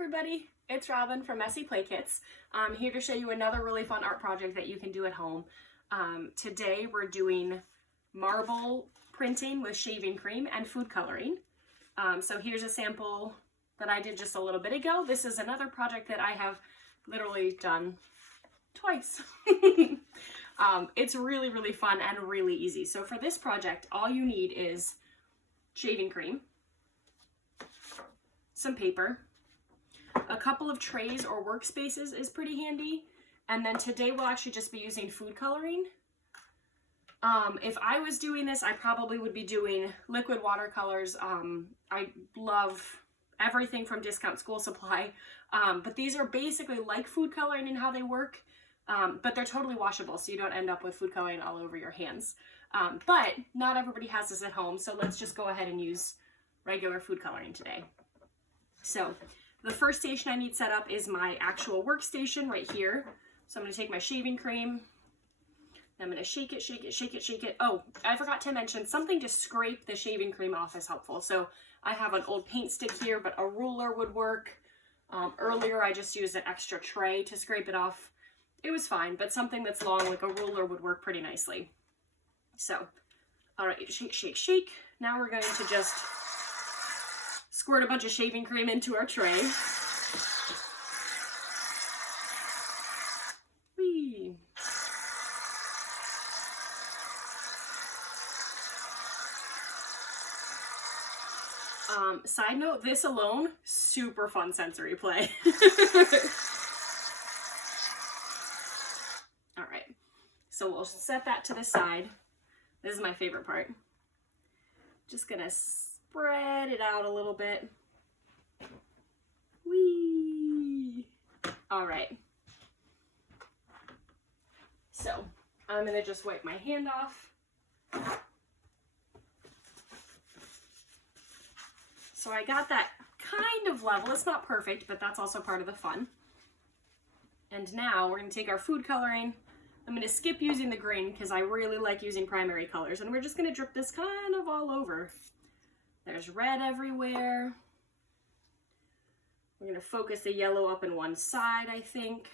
everybody, it's Robin from Messy Play Kits. I'm here to show you another really fun art project that you can do at home. Today we're doing marble printing with shaving cream and food coloring. So here's a sample that I did just a little bit ago. This is another project that I have literally done twice. It's really, really fun and really easy. So for this project, all you need is shaving cream, some paper, a couple of trays or workspaces is pretty handy, and then today we'll actually just be using food coloring. If I was doing this, I probably would be doing liquid watercolors. I love everything from Discount School Supply, but these are basically like food coloring in how they work, but they're totally washable, so you don't end up with food coloring all over your hands. But not everybody has this at home, so let's just go ahead and use regular food coloring today. So the first station I need set up is my actual workstation right here. So I'm going to take my shaving cream. I'm going to shake it, shake it, shake it, shake it. Oh, I forgot to mention, something to scrape the shaving cream off is helpful. So I have an old paint stick here, but a ruler would work. Earlier I just used an extra tray to scrape it off. It was fine, but something that's long like a ruler would work pretty nicely. So, all right, shake, shake, shake. Now we're going to just squirt a bunch of shaving cream into our tray. Whee! Side note, this alone, super fun sensory play. All right, so we'll set that to the side. This is my favorite part. Just gonna spread it out a little bit. Whee! All right. So I'm gonna just wipe my hand off. So I got that kind of level. It's not perfect, but that's also part of the fun. And now we're gonna take our food coloring. I'm gonna skip using the green because I really like using primary colors, and we're just gonna drip this kind of all over. There's red everywhere. We're gonna focus the yellow up in one side, I think.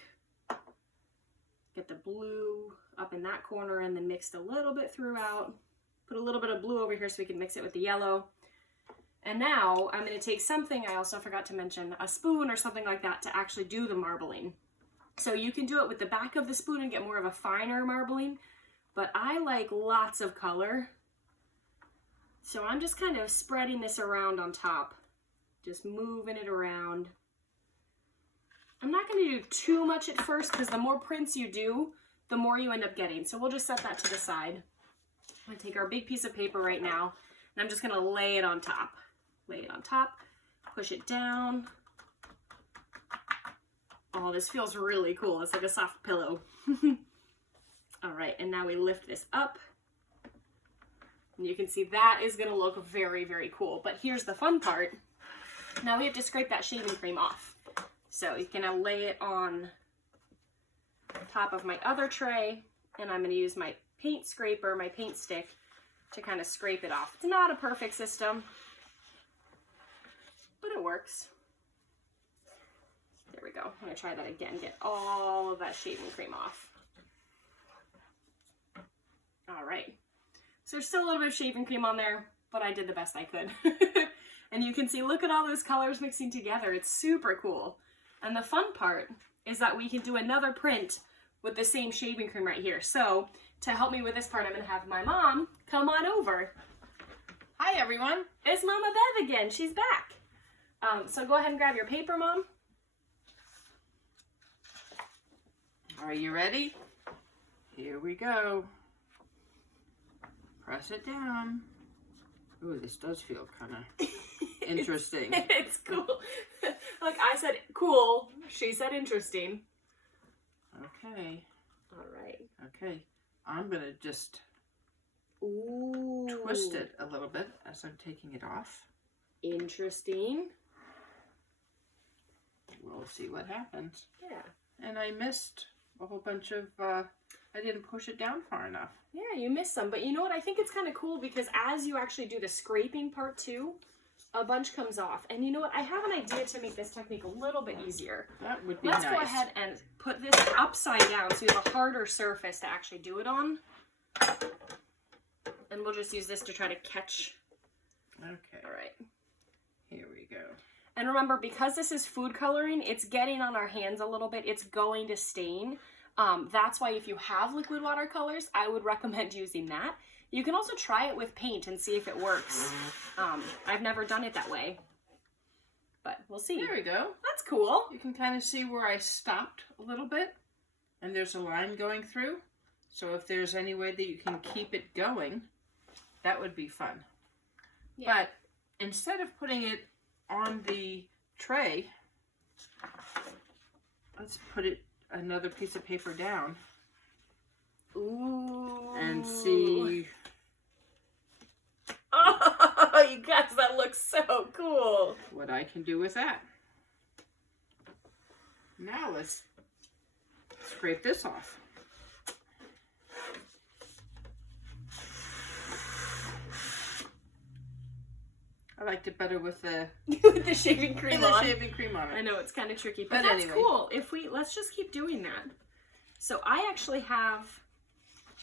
Get the blue up in that corner and then mixed a little bit throughout. Put a little bit of blue over here so we can mix it with the yellow. And now I'm gonna take something I also forgot to mention, a spoon or something like that to actually do the marbling. So you can do it with the back of the spoon and get more of a finer marbling, but I like lots of color. So I'm just kind of spreading this around on top, just moving it around. I'm not going to do too much at first because the more prints you do, the more you end up getting. So we'll just set that to the side. I'm going to take our big piece of paper right now, and I'm just going to lay it on top. Lay it on top, push it down. Oh, this feels really cool. It's like a soft pillow. All right, and now we lift this up. And you can see that is gonna look very, very cool. But here's the fun part. Now we have to scrape that shaving cream off. So you're gonna lay it on top of my other tray, and I'm gonna use my paint scraper, my paint stick, to kind of scrape it off. It's not a perfect system, but it works. There we go. I'm gonna try that again. Get all of that shaving cream off. All right. So there's still a little bit of shaving cream on there, but I did the best I could. And you can see, look at all those colors mixing together. It's super cool. And the fun part is that we can do another print with the same shaving cream right here. So to help me with this part, I'm gonna have my mom come on over. Hi everyone. It's Mama Bev again. She's back. So go ahead and grab your paper, Mom. Are you ready? Here we go. Press it down. Ooh, this does feel kind of interesting. It's cool. Like I said cool, she said interesting. Okay. All right. Okay. I'm going to just Ooh. twist it a little bit as I'm taking it off. Interesting. We'll see what happens. Yeah. And I missed a whole bunch of, I didn't push it down far enough. Yeah, you missed some, but you know what? I think it's kind of cool because as you actually do the scraping part too, a bunch comes off. And you know what? I have an idea to make this technique a little bit easier. That would be Let's nice. go ahead and put this upside down so you have a harder surface to actually do it on. And we'll just use this to try to catch. Okay. All right. Here we go. And remember, because this is food coloring, it's getting on our hands a little bit. It's going to stain. That's why if you have liquid watercolors, I would recommend using that. You can also try it with paint and see if it works. I've never done it that way, but we'll see. There we go. That's cool. You can kind of see where I stopped a little bit, and there's a line going through. So if there's any way that you can keep it going, that would be fun. Yeah. But instead of putting it on the tray, let's put it another piece of paper down. Ooh. And see. Oh, you guys, that looks so cool. What I can do with that. Now let's scrape this off. I liked it better with the With the shaving cream on. shaving cream on it. I know it's kind of tricky, but But that's anyway. cool. Let's just keep doing that. So I actually have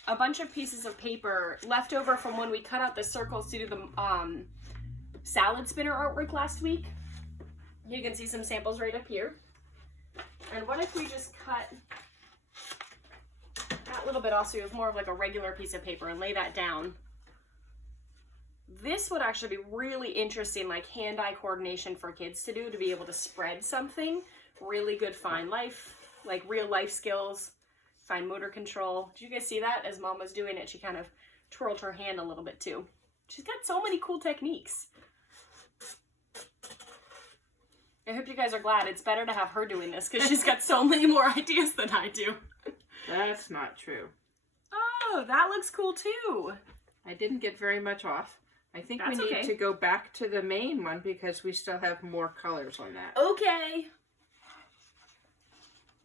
a bunch of pieces of paper left over from when we cut out the circles to do the salad spinner artwork last week. You can see some samples right up here. And what if we just cut that little bit off so it was more of like a regular piece of paper and lay that down. This would actually be really interesting, like hand-eye coordination for kids to do, to be able to spread something. Really good fine life, like real life skills, fine motor control. Did you guys see that? As Mom was doing it, she kind of twirled her hand a little bit too. She's got so many cool techniques. I hope you guys are glad. It's better to have her doing this because she's got so many more ideas than I do. That's not true. Oh, that looks cool too. I didn't get very much off. I think That's we need okay. to go back to the main one because we still have more colors on that. Okay.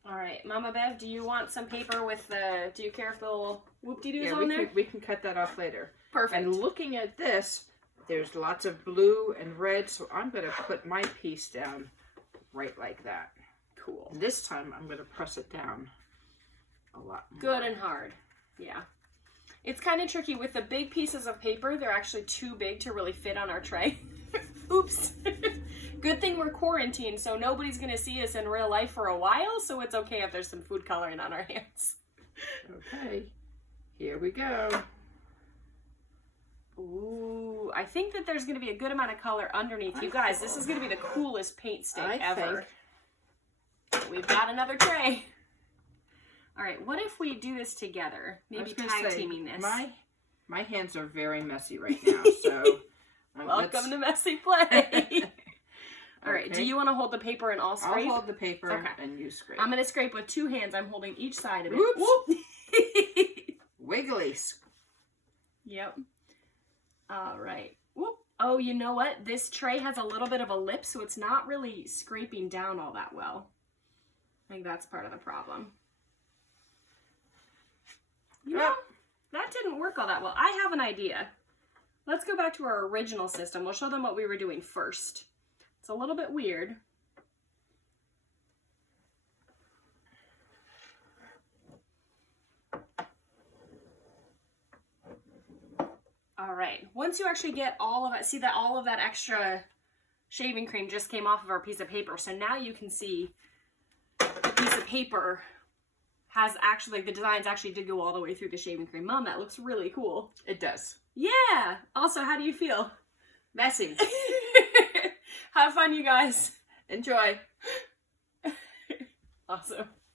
All right, Mama Bev, do you want some paper with the, do you care if the little whoop-de-doos on there? we can cut that off later. Perfect. And looking at this, there's lots of blue and red, so I'm going to put my piece down right like that. Cool. And this time, I'm going to press it down a lot more. Good and hard. Yeah. It's kind of tricky with the big pieces of paper. They're actually too big to really fit on our tray. Oops. Good thing we're quarantined, so nobody's going to see us in real life for a while, so it's okay if there's some food coloring on our hands. Okay, here we go. Ooh, I think that there's going to be a good amount of color underneath. You guys, this is going to be the coolest paint stick ever. We've got another tray. All right, what if we do this together? Maybe tag teaming this. My hands are very messy right now, so welcome to messy play. All right, do you want to hold the paper and I'll scrape? I'll hold the paper and you scrape. I'm going to scrape with two hands. I'm holding each side of it. Oops. Wiggly. Yep. All right. Whoop. Oh, you know what? This tray has a little bit of a lip, so it's not really scraping down all that well. I think that's part of the problem. You know, that didn't work all that well. I have an idea. Let's go back to our original system. We'll show them what we were doing first. It's a little bit weird. All right, once you actually get all of it, see that all of that extra shaving cream just came off of our piece of paper. So now you can see the piece of paper has actually, the designs actually did go all the way through the shaving cream. Mom, that looks really cool. It does. Yeah. Also, how do you feel? Messy. Have fun, you guys. Enjoy. Awesome.